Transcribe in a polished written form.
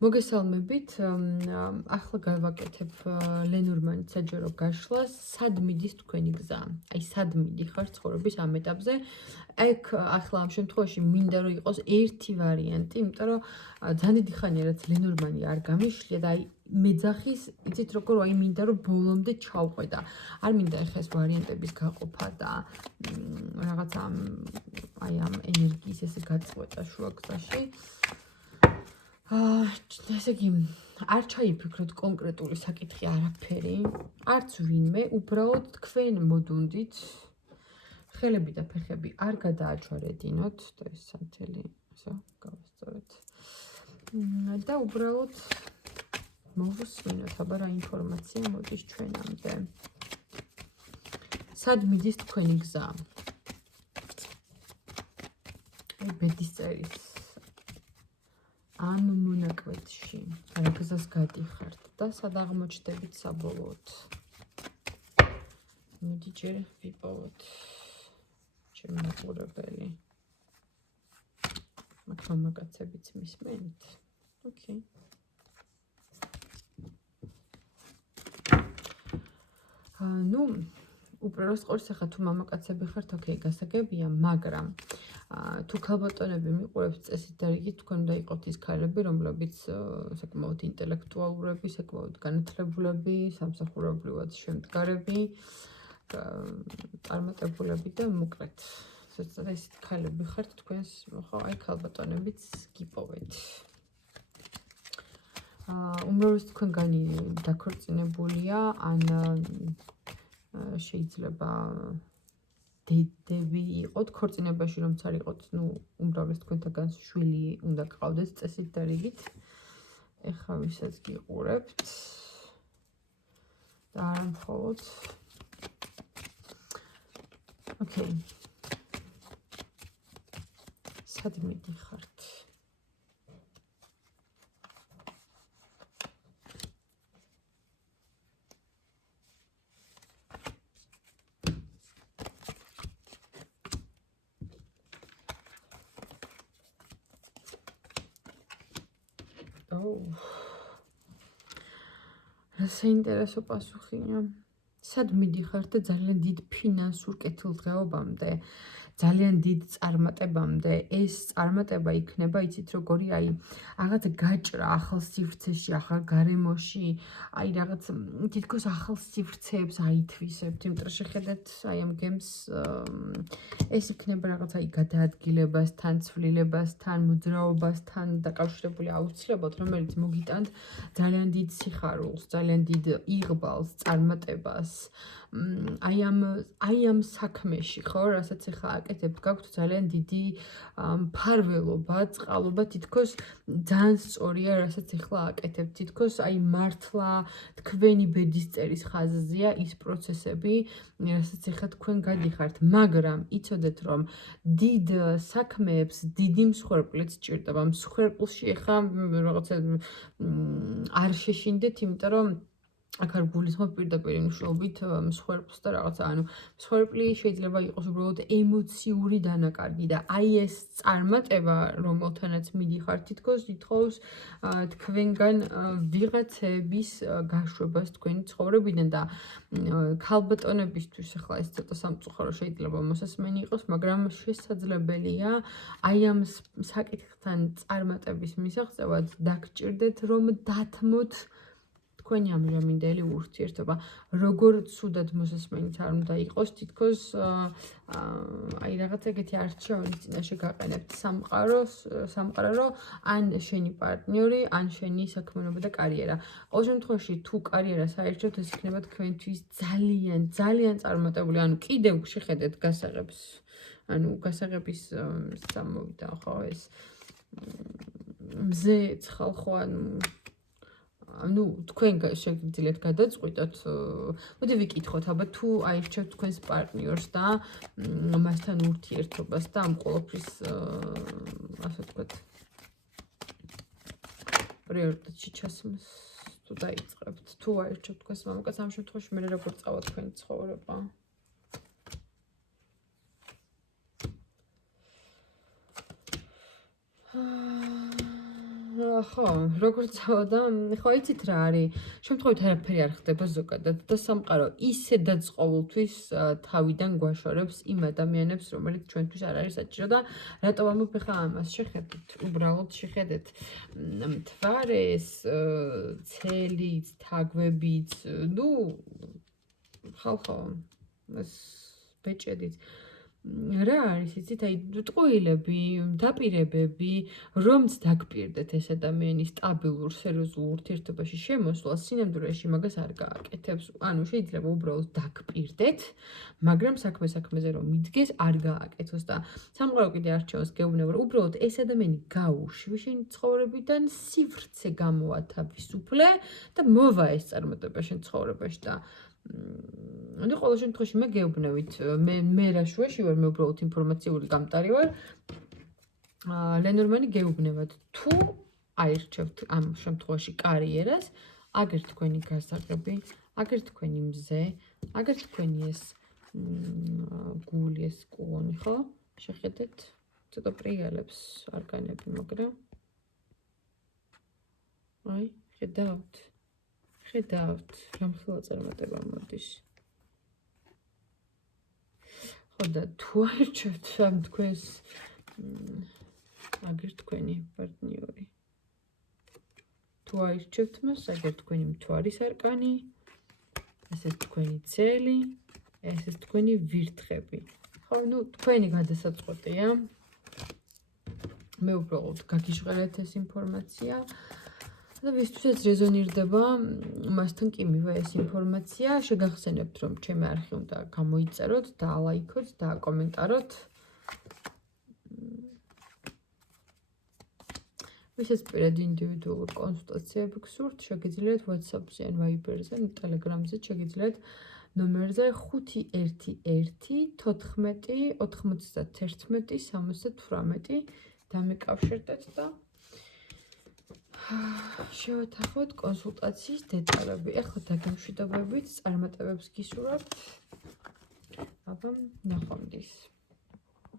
მოგესალმებით. ახლა გავაკეთებ ლენორმანის საჯარო გაშლას. სად მიდის თქვენი გზა? აი, სად მიდიხარ ცხოვრების ამ ეტაპზე? ეგ ახლა ამ შემთხვევაში მინდა რომ იყოს ერთი ვარიანტი, იმიტომ რომ ძალიან დიდი ხანია რაც ლენორმანი არ გამიშლია და აი მეძახის, იცით როგორ აი მინდა რომ ბოლომდე ჩავყვედა. არ მინდა ეხლა ეს ვარიანტების გაყოფა და რაღაც ამ ენერგიის ესე გაწყვეტა შუა გზაში. ესე იგი, არ ჩაიფიქროთ კონკრეტული საკითხი არაფერი, არც ვინმე, უბრალოდ თქვენ მოდუნდით, ხელები და ფეხები არ გადააჩვარედინოთ, და ეს სანთელი, ისო, გავასწორეთ. და უბრალოდ მოვუსმინოთ, აბა რა ინფორმაცია მოდის ჩვენამდე. სად მიდის თქვენი გზა? ბედისწერის ამ მონაკვეთში რა გზას გადიხართ და სად აღმოჩნდებით საბოლოოდ? მიდი ჯერ ვიპოვოთ ჩემი მაყურებელი. მაგ მამაკაცებიც მისმენთ? ოკეი. ნუ უბრალოდ ყურს ახლა თუ მამაკაცები ხართ, ოკეი, გასაგებია, მაგრამ თუ ქალბატონები მიყურებთ წესით და რიგით, თქვენ უნდა იყოთ ის ქალები, რომლებიც საკმაოდ ინტელექტუალურები, საკმაოდ განათლებულები, სამსახურებლივად შემდგარები, წარმატებულები და მოკლედ, ესეთ ქალები ხართ, თქვენს ხო აი ქალბატონებიც გიპოვეთ. უმრავლესი თქვენგანი დაქორწინებულია, ან შეიძლება დედები იყოთ, ქორწინებაში რომც არ იყოთ, ნუ უმრავლეს თქვენთაგან შვილი უნდა გყავდეს წესით და რიგით. ეხლა ვისაც გიყურებთ და არა მხოლოდ. ოკეი. სად მიდიხართ? საინტერესო პასუხია. სად მიდიხარ და ძალიან დიდ ფინანსურ კეთილდღეობამდე, ძალიან დიდ წარმატებამდე. ეს წარმატება იქნება, იცით როგორი, აი რაღაც გაჭრა ახალ სივრცეში, ახალ გარემოში, აი რაღაც თითქოს ახალ სივრცეებს აითვისებთ, იმიტომ რომ შეხედეთ აი ამ გემს, ეს იქნება რაღაც აი გადაადგილებასთან, ცვლილებასთან, მოძრაობასთან დაკავშირებული აუცილებლად, რომელიც მოგიტანთ ძალიან დიდ სიხარულს, ძალიან დიდ იღბალს, წარმატებას. აი ამ საქმეში, ხო, რასაც ახლა აკეთებთ, გაქვთ ძალიან დიდი მფარველობა, წყალობა, თითქოს ძალიან სწორია, რასაც ახლა აკეთებთ, თითქოს აი მართლა თქვენი ბედისწერის ხაზზეა ის პროცესები, რასაც ახლა თქვენ გადიხართ, მაგრამ იცოდეთ, რომ დიდ საქმეებს დიდი მსხვერპლიც ჭირდება. მსხვერპლში ახლა რაღაცა არ შეშინდეთ, იმიტომ რომ აქ არ გულისხმობ პირდაპირ მნიშვნელობით მსხვერპლს და რაღაცა, ანუ მსხვერპლი შეიძლება იყოს უბრალოდ ემოციური დანაკარგი და აი ეს წარმატება, რომელთანაც მიდიხართ, თითქოს ითხოვს თქვენგან ვიღაცების გაშვებას თქვენი ცხოვრებიდან და ქალბატონებისთვის ახლა ეს ცოტა სამწუხარო შეიძლება მოსასმენი იყოს, მაგრამ შესაძლებელია აი ამ საკითხთან წარმატების მისაღწევად დაგჭირდეთ, რომ დათმოთ თქვენი ამჟამინდელი ურთიერთობა. როგორ ცუდად მოსასმენით არ უნდა იყოს, თითქოს აი რაღაც ეგეთი არჩევანის წინაშე გაყენებთ სამყარო, ან შენი პარტნიორი, ან შენი საქმიანობა და კარიერა. ყოველ შემთხვევაში, თუ კარიერა საერთოდ ეს იქნება თქვენთვის ძალიან, ძალიან წარმატებული, ანუ კიდევ შეხედეთ გასაღებს, ანუ გასაღების სამოვიდა ხო ეს მზე ცხალხო, ანუ თქვენ შეგიძლიათ გადაწყვიტოთ, მოდი ვიკითხოთ, აბა თუ აირჩევთ თქვენს პარტნიორს და მასთან ურთიერთობას და ამ ყოველფრის ასე ვთქვათ პრიორიტეტში ჩასმას თუ დაიწყებთ, თუ აირჩევთ თქვენს მამაკაცს, ამ შემთხვევაში მე როგორ წავა თქვენი ცხოვრება? ხო, როგორც წავდა, ხო იცით რა არის, შემთხვევით არაფერი არ ხდება ზოგადად და სამყარო ისედაც ყოველთვის თავიდან გვაშორებს იმ ადამიანებს, რომელიც ჩვენთვის არ არის საჭირო და რატო ვამბობ ხა ამას, შეხედეთ, უბრალოდ შეხედეთ მთვარეს, ცელიც, თაგვებიც, ნუ ხალხო, ეს ბეჭედიც რა არის იცით აი ტყუილები, დაპირებები, რომც დაგპირდეთ ეს ადამიანი სტაბილურ სერიოზულ ურთიერთობაში შემოსვლა, სინამდვილეში მაგას არ გააკეთებს. ანუ შეიძლება უბრალოდ დაგპირდეთ, მაგრამ საქმეზე რომ მიდგეს, არ გააკეთოს და სამყარო კიდე არჩევს გეუბნება, რომ უბრალოდ ეს ადამიანი გაუშვი შენი ცხოვრებიდან, სივრცე გამოათავისუფლე და მოვა ეს წარმატება შენ ცხოვრებაში და ანუ ყოველ შემთხვევაში მე გეუბნებით, მე რა შუაში ვარ, მე უბრალოდ ინფორმაციული გამტარი ვარ. ლენორმანი გეუბნებათ, თუ აირჩევთ ამ შემთხვევაში კარიერას, აგერ თქვენი გასაღები, აგერ თქვენი მზე, აგერ თქვენი ეს გული, ეს კულონი, ხო? შეხედეთ, ცოტა პრიალებს არგანები, მაგრამ აი, ხედავთ, რამხელა წარმატება მოდის. ხო და თუ აირჩევთ ამ თქვენს აგერ თქვენი პარტნიორი. თუ აირჩევთ მას, აგერ თქვენი მთვარის არკანი, ესეც თქვენი ცელი, ესეც თქვენი ვირთხები. ხო, ნუ თქვენი გადასაწყვეტია. მე უბრალოდ გაგიჟღერეთ ეს ინფორმაცია. და ვისთვისაც რეზონირდება, მასთან კი მივა ეს ინფორმაცია, შეგახსენებთ, რომ ჩემი არხი უნდა გამოიწეროთ, დაალაიქოთ, დააკომენტაროთ. ვისაც პირად ინდივიდუალურ კონსულტაციები გსურთ, შეგიძლიათ WhatsApp-ზე ან Viber-ზე, Telegram-ზე, შეგიძლიათ ნომერზე 511 14 91 78 დამიკავშირდეთ და შევეთანხმოთ კონსულტაციის დეტალები. ეხლა დაგემშვიდობებით, წარმატებებს გისურვებთ. აბა, ნახვამდის.